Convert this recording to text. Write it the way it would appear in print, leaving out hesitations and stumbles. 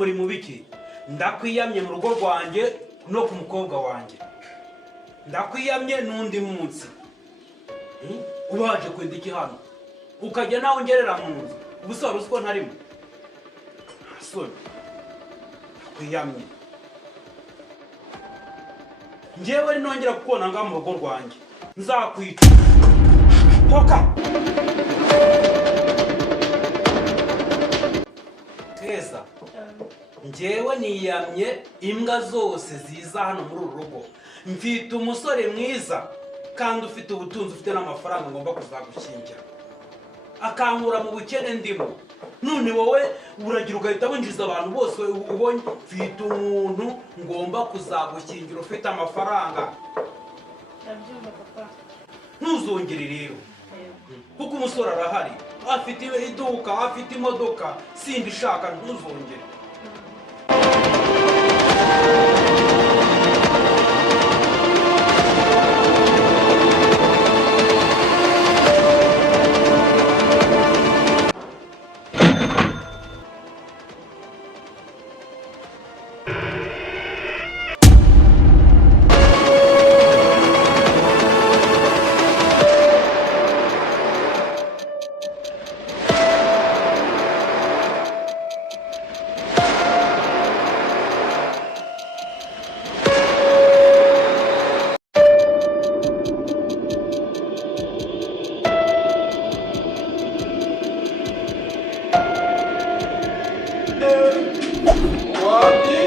muri mubiki ndakwiyamye mu rugo rwanjye no ku mukobwa wanjye ndakwiyamye n'undi munsi ubaje kwenda iki hano ukajya nawe ungerera mu nzu ubusore uko ntarimo soni ndakwiyamye njyewe nongera kukubona ngaha mu rugo rwanjye nzakwica toka Keza njyewe niyamye imbwa zose ziza hano muri uru rugo mfite umusore mwiza kandi ufite ubutunzi ufite n'amafaranga ngomba kuzagushyingira akankura mu bukene ndimo none wowe uragira ugahita winjiza abantu bose ubonye mfite umuntu ngomba kuzagushyingira ufite amafaranga ndabyumva papa ntuzongere rero kuko umusore arahari afite iduka afite imodoka simbishaka ntuzongere What?